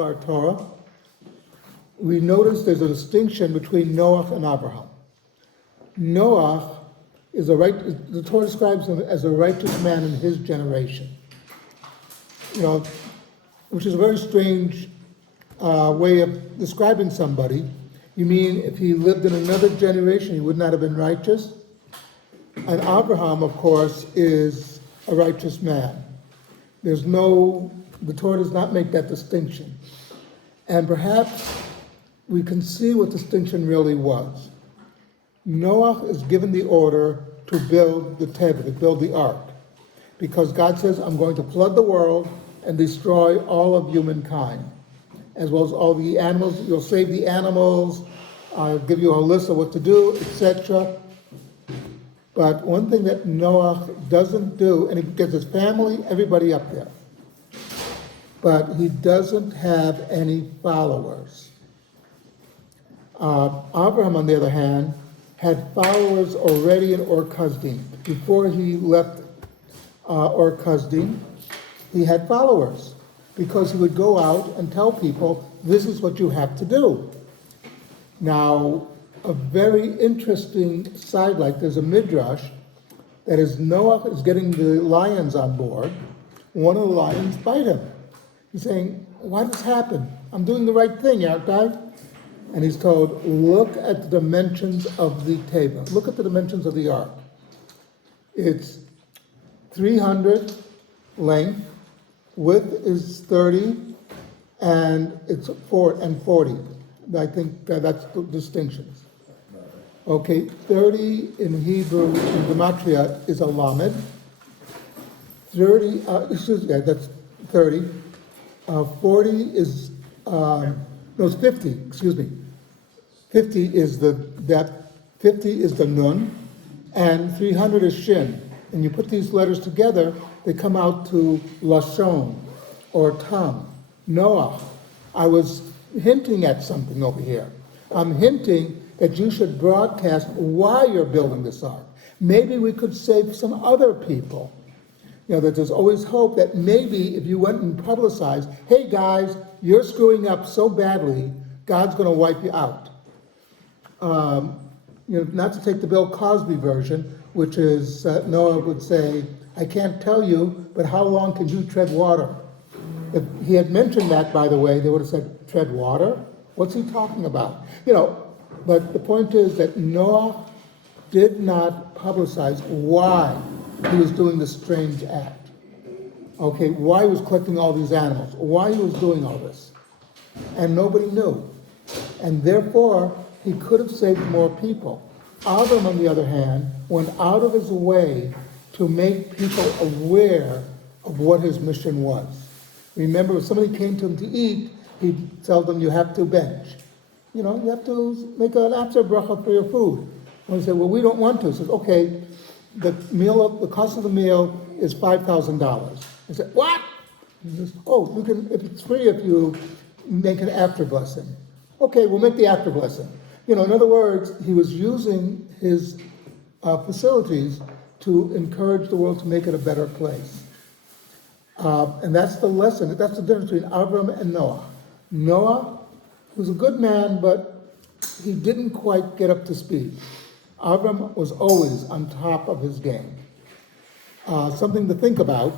of our Torah, we notice there's a distinction between Noah and Abraham. Noah is the Torah describes him as a righteous man in his generation. Which is a very strange way of describing somebody. You mean if he lived in another generation, he would not have been righteous? And Abraham, of course, is a righteous man. The Torah does not make that distinction. And perhaps we can see what distinction really was. Noah is given the order to build the teva, to build the ark, because God says, I'm going to flood the world and destroy all of humankind, as well as all the animals. You'll save the animals, I'll give you a list of what to do, etc. But one thing that Noah doesn't do, and he gets his family, everybody up there, but he doesn't have any followers. Abraham, on the other hand, had followers already in Ur Kasdim. Before he left Ur Kasdim, he had followers, because he would go out and tell people, this is what you have to do. Now, a very interesting sidelight, there's a midrash that as Noah is getting the lions on board, one of the lions bite him. He's saying, why does this happen? I'm doing the right thing, aren't I? And he's told, look at the dimensions of the teva. Look at the dimensions of the ark. It's 300 length, width is 30, and it's 40. I think that's the distinctions. Okay, 30 in Hebrew, in Gematria, is a lamed. 30, that's 30. 40 is, it's 50, excuse me. 50 is the depth, 50 is the nun, and 300 is shin. And you put these letters together, they come out to Lashon, or tongue. Noah, I was hinting at something over here. I'm hinting that you should broadcast why you're building this ark. Maybe we could save some other people. That there's always hope that maybe if you went and publicized, hey guys, you're screwing up so badly, God's going to wipe you out. Not to take the Bill Cosby version, which is Noah would say, I can't tell you, but how long can you tread water? If he had mentioned that, by the way, they would have said, tread water? What's he talking about? But the point is that Noah did not publicize why he was doing this strange act. Okay, why he was collecting all these animals, why he was doing all this. And nobody knew. And therefore, he could have saved more people. Abram, on the other hand, went out of his way to make people aware of what his mission was. Remember, if somebody came to him to eat, he'd tell them, you have to bench. You have to make an after bracha for your food. And he said, well, we don't want to. He says, okay, the cost of the meal is $5,000. He said, what? He says, you can, if it's free if you make an after blessing. Okay, we'll make the after blessing. In other words, he was using his facilities to encourage the world to make it a better place. And that's the lesson. That's the difference between Abram and Noah. Noah was a good man, but he didn't quite get up to speed. Abram was always on top of his game. Something to think about.